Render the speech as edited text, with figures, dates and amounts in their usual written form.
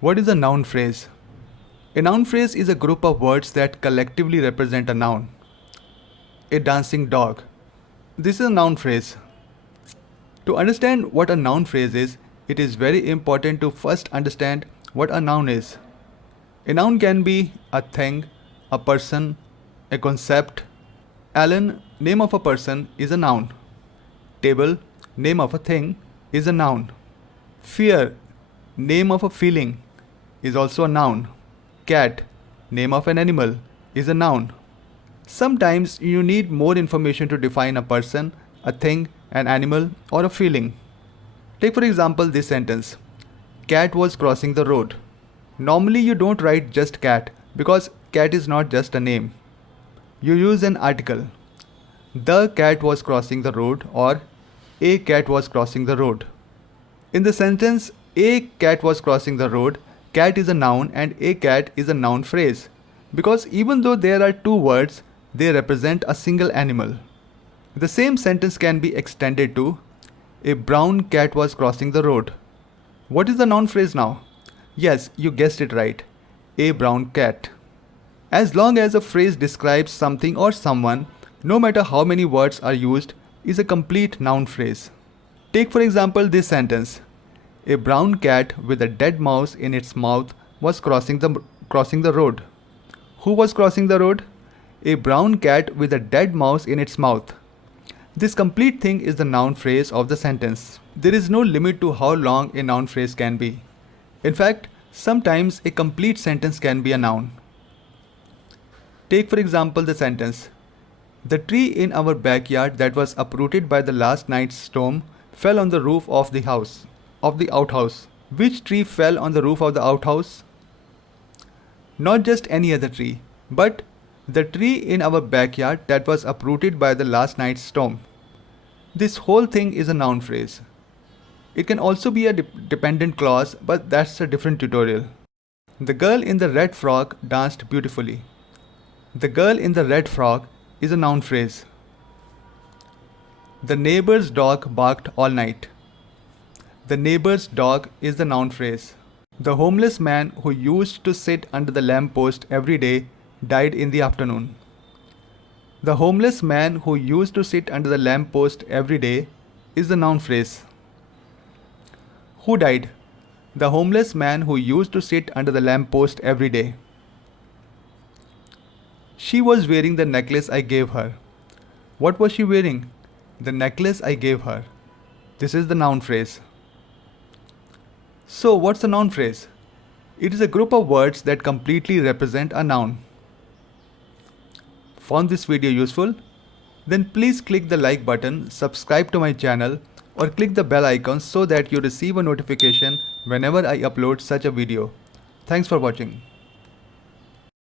What is a noun phrase? A noun phrase is a group of words that collectively represent a noun. A dancing dog. This is a noun phrase. To understand what a noun phrase is, it is very important to first understand what a noun is. A noun can be a thing, a person, a concept. Alan, name of a person, is a noun. Table, name of a thing, is a noun. Fear, name of a feeling, is also a noun. Cat, name of an animal, is a noun. Sometimes you need more information to define a person, a thing, an animal, or a feeling. Take for example this sentence. Cat was crossing the road. Normally you don't write just cat because cat is not just a name. You use an article. The cat was crossing the road or a cat was crossing the road. In the sentence a cat was crossing the road, cat is a noun and a cat is a noun phrase because even though there are two words, they represent a single animal. The same sentence can be extended to a brown cat was crossing the road. What is the noun phrase now? Yes, you guessed it right. A brown cat. As long as a phrase describes something or someone, no matter how many words are used, is a complete noun phrase. Take for example this sentence. A brown cat with a dead mouse in its mouth was crossing the road. Who was crossing the road? A brown cat with a dead mouse in its mouth. This complete thing is the noun phrase of the sentence. There is no limit to how long a noun phrase can be. In fact, sometimes a complete sentence can be a noun. Take for example the sentence. The tree in our backyard that was uprooted by the last night's storm fell on the roof of the outhouse. Which tree fell on the roof of the outhouse? Not just any other tree, but the tree in our backyard that was uprooted by the last night's storm. This whole thing is a noun phrase. It can also be a dependent clause, but that's a different tutorial. The girl in the red frock danced beautifully. The girl in the red frock is a noun phrase. The neighbor's dog barked all night. The neighbor's dog is the noun phrase. The homeless man who used to sit under the lamppost every day died in the afternoon. The homeless man who used to sit under the lamppost every day is the noun phrase. Who died? The homeless man who used to sit under the lamppost every day. She was wearing the necklace I gave her. What was she wearing? The necklace I gave her. This is the noun phrase. So what's a noun phrase? It is a group of words that completely represent a noun. Found this video useful? Then please click the like button, subscribe to my channel, or click the bell icon so that you receive a notification whenever I upload such a video. Thanks for watching.